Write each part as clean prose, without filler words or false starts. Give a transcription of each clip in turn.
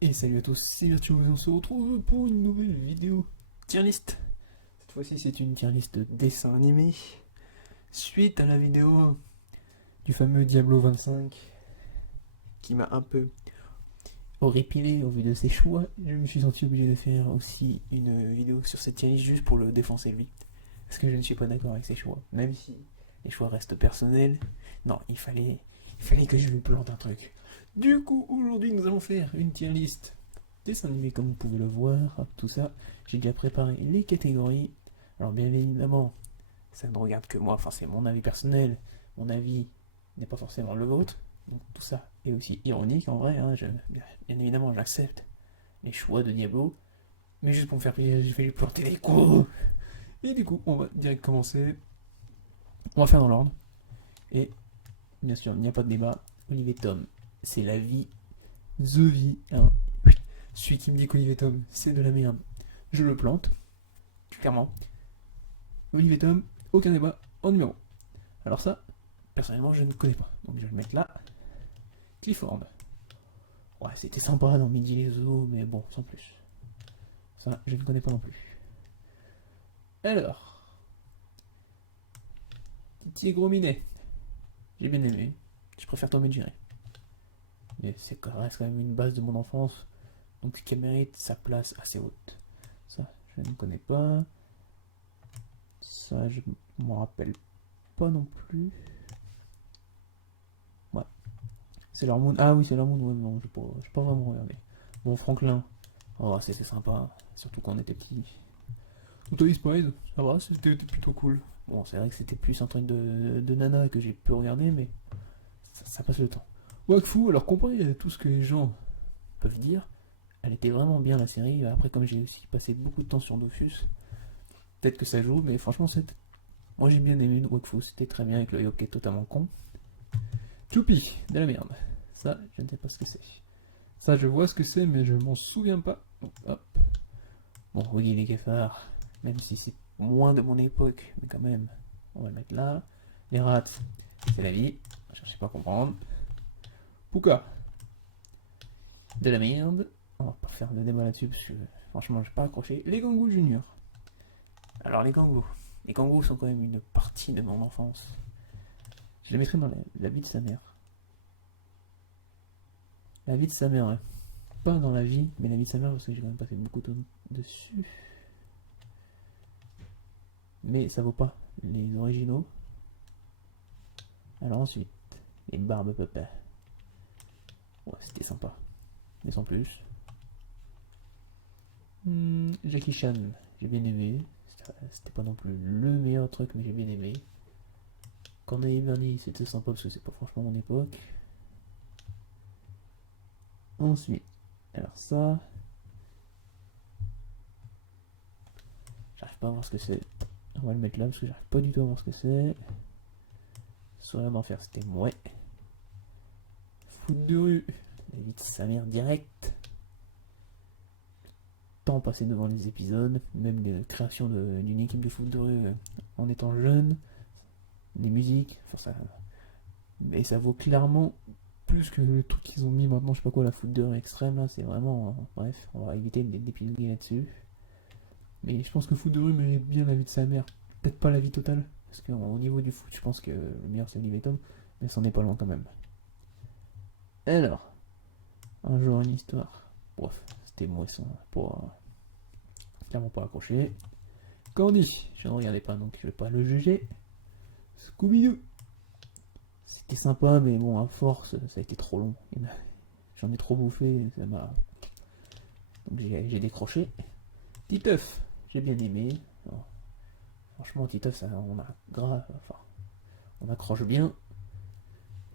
Et salut à tous, c'est Virtuose, on se retrouve pour une nouvelle vidéo tier list. Cette fois-ci, c'est une tier list de dessins animés. Suite à la vidéo du fameux Diablo 25, qui m'a un peu horripilé au vu de ses choix, je me suis senti obligé de faire aussi une vidéo sur cette tier list juste pour le défoncer lui. Parce que je ne suis pas d'accord avec ses choix. Même si les choix restent personnels, non, il fallait que je lui plante un truc. Du coup, aujourd'hui, nous allons faire une tier list dessin animé comme vous pouvez le voir, tout ça. J'ai déjà préparé les catégories. Alors bien évidemment, ça ne regarde que moi, enfin c'est mon avis personnel. Mon avis n'est pas forcément le vôtre. Donc tout ça est aussi ironique en vrai. Bien évidemment, j'accepte les choix de Diablo. Mais juste pour me faire plaisir, je vais lui planter les coups. Et du coup, on va direct commencer. On va faire dans l'ordre. Et bien sûr, il n'y a pas de débat. Olivier Tom, c'est la vie. The vie. Hein. Celui qui me dit qu'Olivier Tom, c'est de la merde, je le plante, clairement. Olivier Tom, aucun débat, en numéro. Alors ça, personnellement, je ne connais pas. Donc je vais le mettre là. Clifford. Ouais, c'était sympa dans Midi les Zoo, mais bon, sans plus. Ça, je ne connais pas non plus. Alors, Titi Gros Minet. J'ai bien aimé. Je préfère Tom et Jerry. Mais c'est reste quand même une base de mon enfance, donc qui mérite sa place assez haute. Ça, je ne connais pas. Ça, je m'en rappelle pas non plus. Ouais. C'est leur Moon. Ah oui, c'est leur Moon. Ouais, non, j'ai pas vraiment regardé. Bon, Franklin. Oh, c'est sympa. Surtout quand on était petit. Toy Spies, ça va, c'était plutôt cool. Bon, c'est vrai que c'était plus un truc de nana que j'ai pu regarder, mais ça passe le temps. Wakfu, alors comparé à tout ce que les gens peuvent dire, elle était vraiment bien la série. Après, comme j'ai aussi passé beaucoup de temps sur Dofus, peut-être que ça joue, mais franchement, moi j'ai bien aimé Wakfu, c'était très bien avec le yoke totalement con. Choupi, de la merde. Ça, je ne sais pas ce que c'est. Ça, je vois ce que c'est, mais je m'en souviens pas. Donc, hop. Bon, Wiggy les Cafards, même si c'est moins de mon époque, mais quand même, on va le mettre là. Les rats, c'est la vie. Je cherchez pas à comprendre. Puka, de la merde. On va pas faire de débat là-dessus parce que franchement, j'ai pas accroché. Les Gangous Junior. Alors, les Gangous. Les Gangous sont quand même une partie de mon enfance. Je les mettrais dans la vie de sa mère. La vie de sa mère, hein. Pas dans la vie, mais la vie de sa mère parce que j'ai quand même passé beaucoup de temps dessus. Mais ça vaut pas les originaux. Alors ensuite, les Barbe Papa. Ouais, c'était sympa, mais sans plus. Jackie Chan, j'ai bien aimé. C'était pas non plus le meilleur truc, mais j'ai bien aimé. Corneille Bernie, c'était sympa parce que c'est pas franchement mon époque. Ensuite, alors ça, j'arrive pas à voir ce que c'est. On va le mettre là parce que j'arrive pas du tout à voir ce que c'est. Sourire d'enfer, c'était mouais. Foot de rue, la vie de sa mère direct. Temps passé devant les épisodes, même les créations d'une équipe de foot de rue en étant jeune, des musiques, enfin ça. Mais ça vaut clairement plus que le truc qu'ils ont mis maintenant, je sais pas quoi, la foot de rue extrême là, c'est vraiment. Bref, on va éviter d'épiloguer là-dessus. Mais je pense que foot de rue mérite bien la vie de sa mère. Peut-être pas la vie totale, parce qu'au niveau du foot, je pense que le meilleur c'est Olivier Tom, mais c'en est pas loin quand même. Alors, un jour une histoire. Bref, c'était moisson, clairement pas accroché. Candy, je ne regardais pas donc je vais pas le juger. Scooby-Doo, c'était sympa, mais bon, à force, ça a été trop long. J'en ai trop bouffé, ça m'a. Donc j'ai décroché. Titeuf, j'ai bien aimé. Alors, franchement, Titeuf, ça, on accroche bien.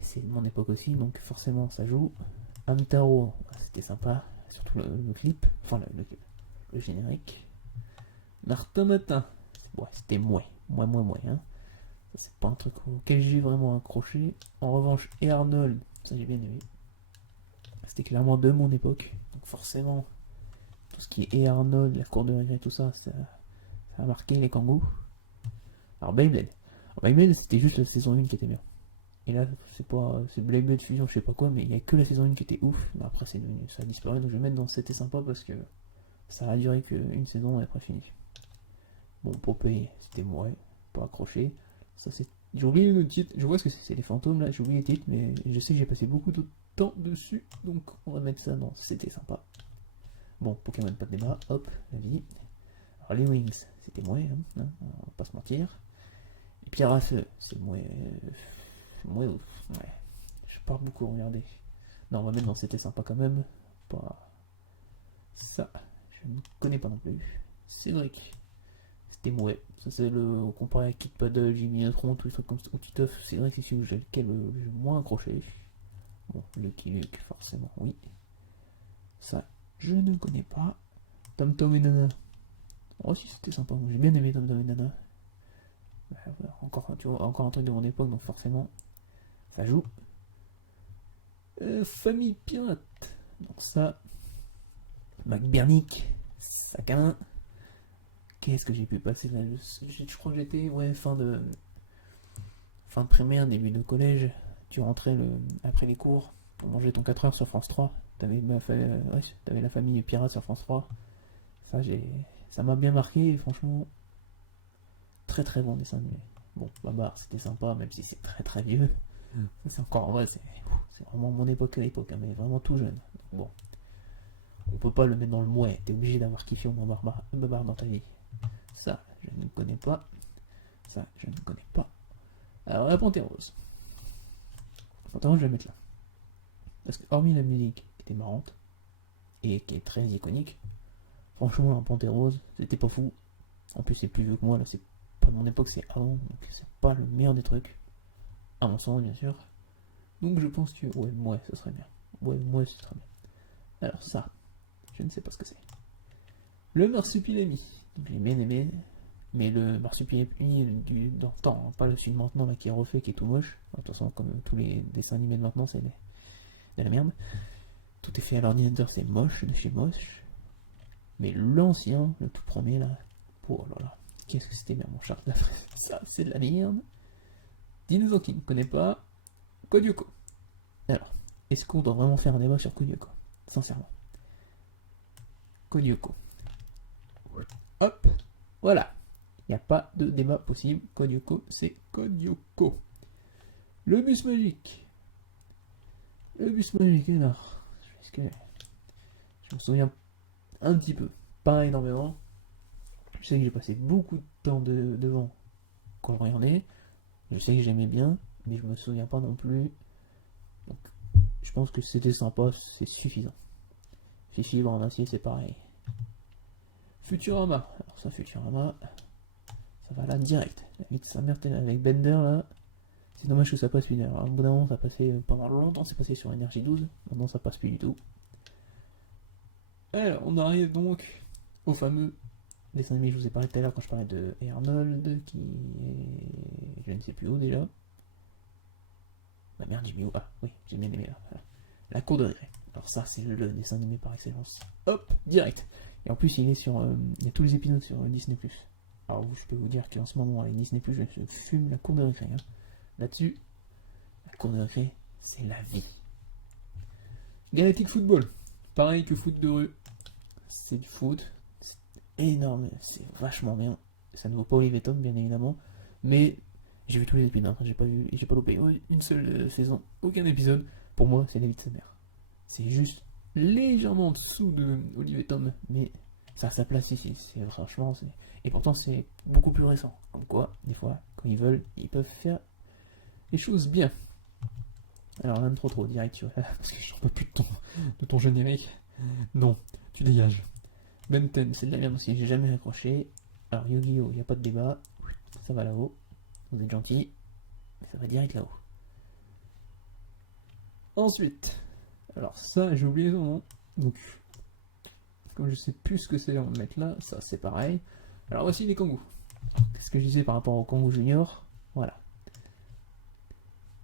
C'est de mon époque aussi, donc forcément ça joue. Amtaro, c'était sympa, surtout le clip, enfin le générique. Martin Matin, ouais, c'était mouais, hein. Ça, c'est pas un truc auquel j'ai vraiment accroché. En revanche, et Arnold, ça j'ai bien aimé. C'était clairement de mon époque, donc forcément, tout ce qui est et Arnold, la cour de récré, tout ça, ça a marqué les kangous. Alors Beyblade, c'était juste la saison 1 qui était bien. Et là, c'est Blade Blade Fusion, je sais pas quoi, mais il y a que la saison 1 qui était ouf. Mais après, ça a disparu, donc je vais mettre dans C'était sympa parce que ça a duré qu'une saison et après fini. Bon, Popeye, c'était ouais, pas accroché. Ça, c'est. J'ai oublié le titre, je vois ce que c'est les fantômes là, j'ai oublié les titres, mais je sais que j'ai passé beaucoup de temps dessus, donc on va mettre ça dans C'était sympa. Bon, Pokémon, pas de débat, hop, la vie. Alors les Wings, c'était moins, hein, on va pas se mentir. Et Pierre à feu, c'est moins. Moins ouf, ouais. Je pas beaucoup regardé. Non, on va mettre dans C'était sympa quand même. Pas. Ça, je ne connais pas non plus. Cédric, c'était mouais. Ça, c'est le. Comparé à Kid Paddle, Jimmy Neutron, tous les trucs comme ça. Au Titeuf, Cédric, c'est celui lequel j'ai moins accroché. Bon, Lucky Luke, forcément, oui. Ça, je ne connais pas. Tom Tom et Nana. Oh, si, c'était sympa. J'ai bien aimé Tom Tom et Nana. Voilà, encore, tu vois, encore un truc de mon époque, donc forcément, ça joue. Famille pirate. Donc ça, McBernick, Sakin. Qu'est-ce que j'ai pu passer là, je crois que j'étais fin de primaire, début de collège. Tu rentrais après les cours pour manger ton 4 heures sur France 3. T'avais la famille pirate sur France 3. Ça m'a bien marqué et franchement, très très bon dessin animé. Bon, Babar, c'était sympa, même si c'est très très vieux. C'est encore, ouais, c'est vraiment mon époque à l'époque, hein, mais vraiment tout jeune. Bon, on peut pas le mettre dans le mouet, t'es obligé d'avoir kiffé au moins Babar dans ta vie. Ça, je ne connais pas. Ça, je ne connais pas. Alors, la Panthère Rose. La Panthère Rose, je vais la mettre là. Parce que, hormis la musique qui était marrante, et qui est très iconique, franchement, la Panthère Rose, c'était pas fou. En plus, c'est plus vieux que moi, là, c'est pas de mon époque, c'est avant, donc c'est pas le meilleur des trucs. À mon sens, bien sûr. Donc, je pense que, ouais, ça serait bien. Ouais, ce serait bien. Alors, ça, je ne sais pas ce que c'est. Le Marsupilami. Donc, j'ai bien aimé. Mais le Marsupilami dans le temps, hein, pas le film maintenant là, qui est refait, qui est tout moche. De toute façon, comme tous les dessins animés de maintenant, c'est de la merde. Tout est fait à l'ordinateur, c'est moche, de chez moche. Mais l'ancien, le tout premier là, oh là là, qu'est-ce que c'était bien mon char. Ça, c'est de la merde. Dinosaure qui ne connaît pas, Kodyoko. Alors, est-ce qu'on doit vraiment faire un débat sur Kodyoko? Sincèrement. Kodyoko. Hop, voilà. Il n'y a pas de débat possible. Kodyoko, c'est Kodyoko. Le bus magique. Le bus magique, alors. Je me souviens un petit peu. Pas énormément. Je sais que j'ai passé beaucoup de temps devant quand je regardais. Je sais que j'aimais bien, mais je me souviens pas non plus. Donc, je pense que c'était sympa, c'est suffisant. Fichier en acier, c'est pareil. Futurama. Alors ça, Futurama, ça va là direct. Avec sa mère avec Bender là. C'est dommage que ça passe plus. Alors, au bout d'un moment, ça passait pendant longtemps, c'est passé sur Énergie 12. Maintenant, ça passe plus du tout. Alors, on arrive donc au fameux dessin animé que je vous ai parlé tout à l'heure quand je parlais de Arnold, qui est. Je ne sais plus où déjà. La merde, j'ai mis où? Ah, oui, j'ai bien aimé là. Voilà. La cour de récré. Alors, ça, c'est le dessin animé par excellence. Hop, direct. Et en plus, il est sur. Il y a tous les épisodes sur Disney. Alors, je peux vous dire qu'en ce moment, avec Disney, je fume la cour de récré. Hein. Là-dessus, la cour de récré, c'est la vie. Galactic Football. Pareil que foot de rue. C'est du foot. C'est énorme. C'est vachement bien. Ça ne vaut pas Olivier Tom, bien évidemment. Mais j'ai vu tous les épisodes. Hein. J'ai pas loupé une seule saison. Aucun épisode. Pour moi, c'est la vie de sa mère. C'est juste légèrement en dessous de Olivier Tom. Mais ça a sa place ici. C'est franchement. Et pourtant, c'est beaucoup plus récent. Comme quoi, des fois, quand ils veulent, ils peuvent faire les choses bien. Alors, même trop, direct, tu vois, parce que je ne peux plus de ton générique. Non, tu dégages. Ben 10, c'est de la merde aussi, j'ai jamais accroché. Alors, Yu-Gi-Oh, il n'y a pas de débat. Ça va là-haut. Vous êtes gentil. Ça va direct là-haut. Ensuite, alors ça, j'ai oublié son nom. Donc, comme je sais plus ce que c'est, on va le mettre là. Ça, c'est pareil. Alors, voici les Kangoo. Qu'est-ce que je disais par rapport au Kangoo Junior? Voilà.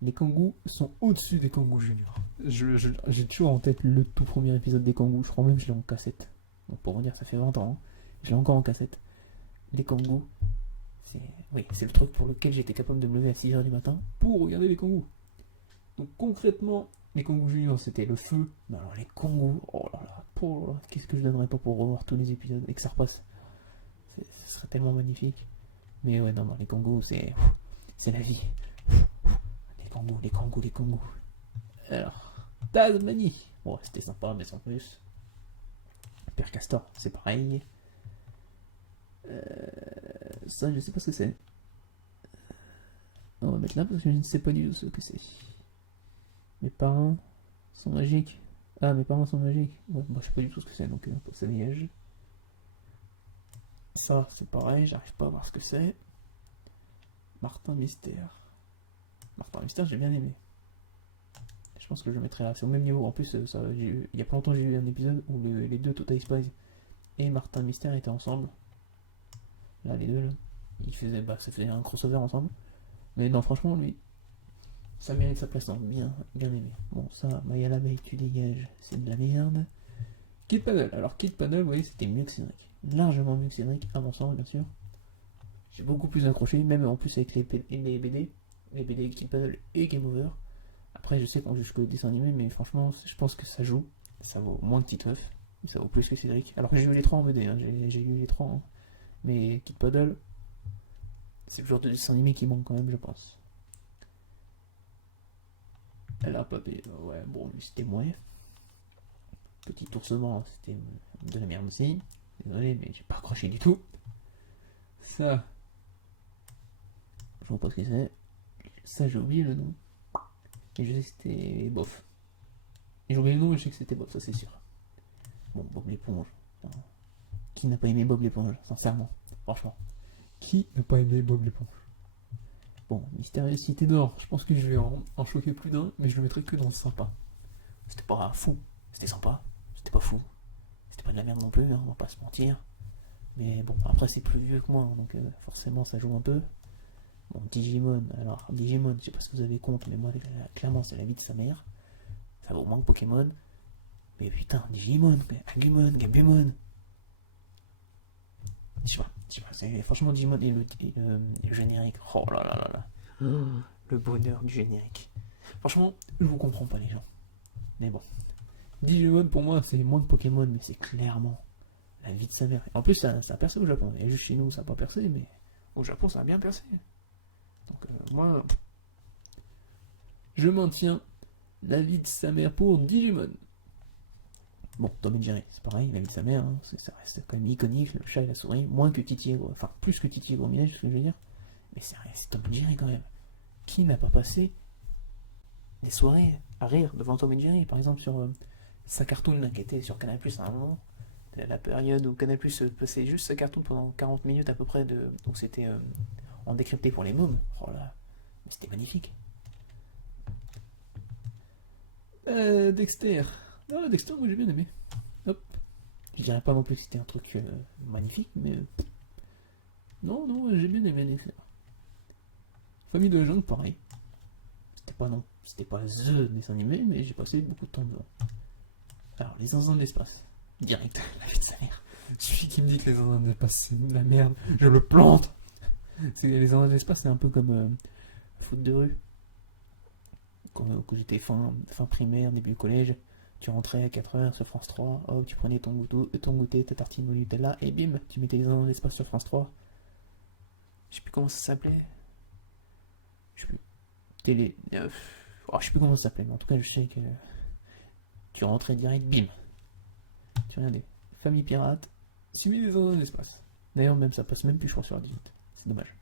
Les Kangoo sont au-dessus des Kangoo Junior. J'ai toujours en tête le tout premier épisode des Kangoo. Je crois même que je l'ai en cassette. Donc pour vous dire, ça fait 20 ans. Hein. Je l'ai encore en cassette. Les Kangoo, c'est le truc pour lequel j'étais capable de me lever à 6h du matin pour regarder les Kangoo. Donc concrètement, les Kangoo Junior c'était le feu. Mais alors les Kangoo, oh là là, qu'est-ce que je donnerais pas pour revoir tous les épisodes et que ça repasse. Ce serait tellement magnifique. Mais ouais, non, les Kangoo c'est la vie. Les Kangoo, les Kangoo, les Kangoo. Alors, Tasmanie. Bon, c'était sympa, mais sans plus. Père Castor, c'est pareil. Ça, je sais pas ce que c'est. On va mettre là parce que je ne sais pas du tout ce que c'est. Mes parents sont magiques. Ah, mes parents sont magiques. Ouais, moi je sais pas du tout ce que c'est, donc ça liège. Ça, c'est pareil, j'arrive pas à voir ce que c'est. Martin Mystère. Martin Mystère, j'ai bien aimé. Je pense que je le mettrai là, c'est au même niveau. En plus, il y a pas longtemps, j'ai eu un épisode où les deux Total Spies et Martin Mystère étaient ensemble. Là, les deux, là. Ça faisait un crossover ensemble. Mais non, franchement, lui, ça mérite sa place, bien aimé. Bon, ça, Maya l'abeille, tu dégages, c'est de la merde. Kid Paddle, alors Kid Paddle, vous voyez, c'était mieux que Cédric. Largement mieux que Cédric, à mon sens, bien sûr. J'ai beaucoup plus accroché, même en plus avec les BD, les BD Kid Paddle et Game Over. Après, je sais qu'on juge que le dessin animé, mais franchement, je pense que ça joue. Ça vaut moins que Titeuf, mais ça vaut plus que Cédric. Alors que j'ai eu les trois en BD, hein, j'ai eu les trois. Hein. Mais Kid Paddle, c'est le genre de dessin animé qui manque quand même, je pense. Elle a papé, ouais, bon, lui c'était moins. Petit oursement, c'était de la merde aussi. Désolé, mais j'ai pas accroché du tout. Ça, je vois pas ce que c'est. Ça, j'ai oublié le nom. Et je sais que c'était bof. Et j'ai oublié le nom et je sais que c'était bof, ça c'est sûr. Bon, Bob l'éponge. Qui n'a pas aimé Bob l'éponge, sincèrement. Franchement. Qui n'a pas aimé Bob l'éponge? Bon, Mystérieuse Cité d'Or, je pense que je vais en choquer plus d'un, mais je le mettrai que dans le sympa. C'était pas fou, c'était sympa, c'était pas fou. C'était pas de la merde non plus, hein, on va pas se mentir. Mais bon, après c'est plus vieux que moi, donc forcément ça joue un peu. Bon, Digimon, alors Digimon, je sais pas ce que vous avez compte, mais moi clairement c'est la vie de sa mère. Ça vaut moins que Pokémon. Mais putain, Digimon, Agumon, Gabumon. Je sais pas, franchement Digimon et le générique. Oh là là là là. Le bonheur du générique. Franchement, je vous comprends pas les gens. Mais bon. Digimon pour moi c'est moins que Pokémon, mais c'est clairement la vie de sa mère. En plus ça a percé au Japon. Et juste chez nous ça a pas percé, mais au Japon ça a bien percé. Donc moi, je maintiens la vie de sa mère pour Digimon. Bon, Tom et Jerry, c'est pareil, la vie de sa mère, hein, ça reste quand même iconique, le chat et la souris, moins que Titi, enfin plus que Titi et Gros Minage, ce que je veux dire, mais ça reste Tom et Jerry quand même. Qui n'a pas passé des soirées à rire devant Tom et Jerry, par exemple sur sa cartoon là, qui était sur Canal Plus à un moment, la période où Canal Plus passait juste sa cartoon pendant 40 minutes à peu près, donc c'était en décrypté pour les mômes, oh là, mais c'était magnifique. Dexter. Ah, Dexter, moi j'ai bien aimé. Hop. Je dirais pas non plus que c'était un truc magnifique, mais. Non, j'ai bien aimé Dexter. Famille de Legend, pareil. C'était pas THE dessin animé, mais j'ai passé beaucoup de temps dedans. Alors, les zinzins de l'espace. Direct, la vie de sa mère. Celui qui me dit que les zinzins de l'espace c'est de la merde, je le plante. Les zinzins de l'espace, c'est un peu comme foot de rue. Quand j'étais fin primaire, début collège, tu rentrais à 4h sur France 3, hop, tu prenais ton goûter, ta tartine au Nutella, et bim, tu mettais les dans l'espace sur France 3. Je sais plus comment ça s'appelait. Je sais plus. Télé. Je sais plus comment ça s'appelait, mais en tout cas, je sais que tu rentrais direct, bim. Tu regardais. Famille pirate, tu mets les dans l'espace. D'ailleurs, même ça passe même plus, je crois, sur la 18. C'est dommage.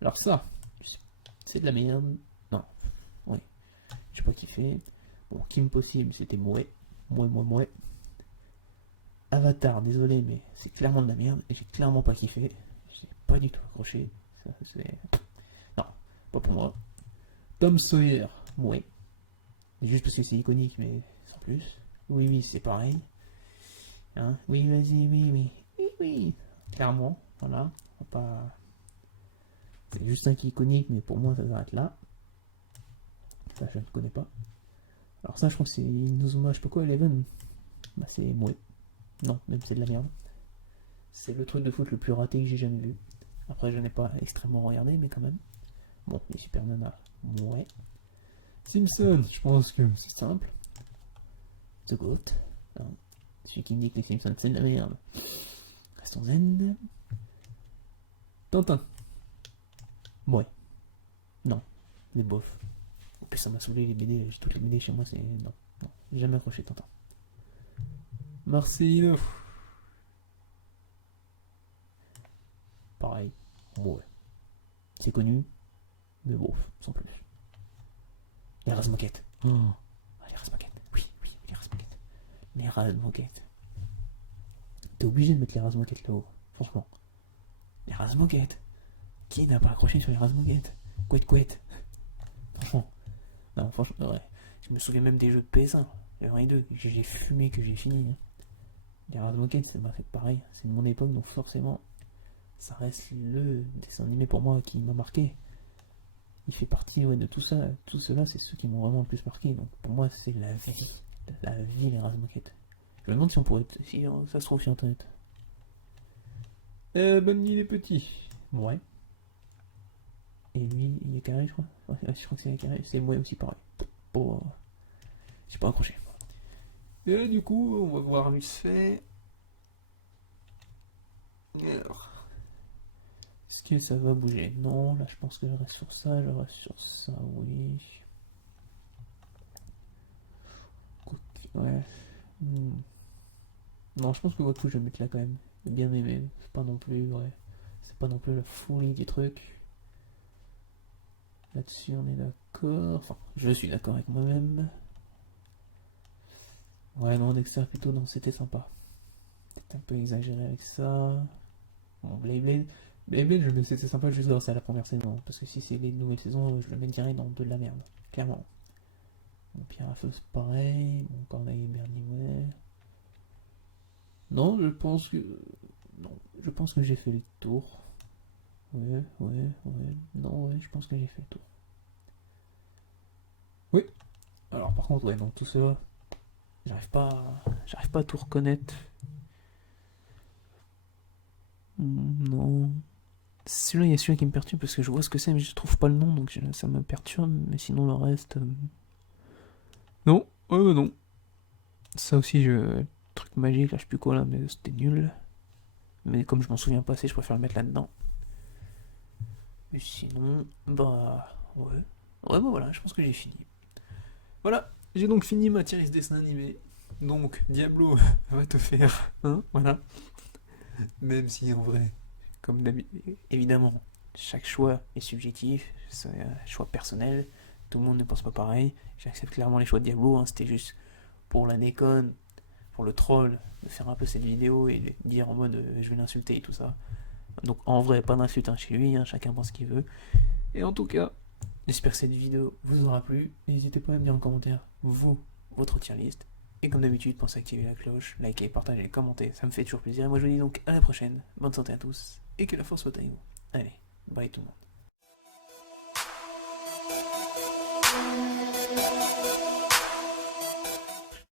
Alors, ça, c'est de la merde. Non. Oui. J'ai pas kiffé. Bon, Kim Possible, c'était mouais. Mouais. Avatar, désolé, mais c'est clairement de la merde. Et j'ai clairement pas kiffé. J'ai pas du tout accroché. Non, pas pour moi. Tom Sawyer, mouais. Juste parce que c'est iconique, mais sans plus. Oui, c'est pareil. Hein, oui, vas-y, oui. Clairement, voilà. On va pas... C'est juste un qui est iconique, mais pour moi, ça s'arrête là. Ça, je ne connais pas. Alors ça, je crois que c'est Inazuma, je sais pas quoi, Eleven. Bah c'est mouais. Non, même c'est de la merde. C'est le truc de foot le plus raté que j'ai jamais vu. Après, je n'ai pas extrêmement regardé, mais quand même. Bon, les Super Nana, mouais. Simpson, je pense que c'est simple. The Goat. Hein. Celui qui me dit que les Simpsons c'est de la merde. Restons zen. Tintin. Ouais. Non. Les bof. En plus ça m'a saoulé les BD, j'ai toutes les BD chez moi, c'est... Non. Non. J'ai jamais accroché Tintin. Marcelino. Pareil. Ouais. C'est connu. Mais bof, sans plus. Les Razmoquettes. Oh. Ah, les Razmoquettes. Oui, les Razmoquettes. Les Razmoquettes. T'es obligé de mettre les Razmoquettes là-haut, franchement. Les Razmoquettes. Qui n'a pas accroché sur les Razmoquettes? Couette. Franchement. Non, franchement, ouais. Je me souviens même des jeux de PS1. Il y en a deux que j'ai fumé, que j'ai fini. Hein. Les Razmoquettes, ça m'a fait pareil. C'est de mon époque, donc forcément, ça reste le dessin animé pour moi qui m'a marqué. Il fait partie de tout ça. Tout cela, c'est ceux qui m'ont vraiment le plus marqué. Donc pour moi, c'est la vie. La vie, les Razmoquettes. Je me demande si on pourrait... Si ça se trouve sur internet. Bunny les petits. Ouais. Et lui, il est carré, je crois. Ouais, je crois que c'est carré. C'est moi aussi pareil. Bon, j'ai pas accroché. Et du coup, on va voir vite fait. Alors. Est-ce que ça va bouger? Non, là je pense que je reste sur ça, oui. Ouais. Non, je pense que votre coup, je vais mettre là quand même. Bien aimé. C'est pas non plus, ouais. C'est pas non plus la folie du truc. Là-dessus, on est d'accord. Enfin, je suis d'accord avec moi-même. Ouais, non, Dexter plutôt, non, c'était sympa. C'était un peu exagéré avec ça. Bon, Beyblade, je me c'était sympa juste grâce à la première saison. Parce que si c'est les nouvelles saisons, je le mettrais dans de la merde. Clairement. Bon, Pierre à feu, c'est pareil. Bon, Corneille et Bernie, ouais. Non, je pense que. Non, je pense que j'ai fait le tour. Ouais. Non, ouais, je pense que j'ai fait le tour. Oui. Alors, par contre, ouais, non, tout cela, j'arrive pas à tout reconnaître. Non. Celui-là, il y a celui-là qui me perturbe parce que je vois ce que c'est, mais je trouve pas le nom, donc ça me perturbe. Mais sinon, le reste. Non, non. Ça aussi, truc magique, là, je sais plus quoi là, mais c'était nul. Mais comme je m'en souviens pas assez, je préfère le mettre là-dedans. Mais sinon, bah. Ouais. Ouais, bah voilà, je pense que j'ai fini. Voilà, j'ai donc fini ma tier list dessin animé. Donc, Diablo va te faire. Hein, voilà. Même si en vrai, comme d'habitude, évidemment, chaque choix est subjectif, c'est un choix personnel, tout le monde ne pense pas pareil. J'accepte clairement les choix de Diablo, hein, c'était juste pour la déconne, pour le troll, de faire un peu cette vidéo et de dire en mode je vais l'insulter et tout ça. Donc en vrai, pas d'insulte hein, chez lui, hein, chacun pense ce qu'il veut. Et en tout cas, j'espère que cette vidéo vous aura plu. N'hésitez pas à me dire en commentaire, votre tier list. Et comme d'habitude, pensez à activer la cloche, liker, partager, commenter, ça me fait toujours plaisir. Et moi je vous dis donc à la prochaine, bonne santé à tous, et que la force soit avec vous. Allez, bye tout le monde.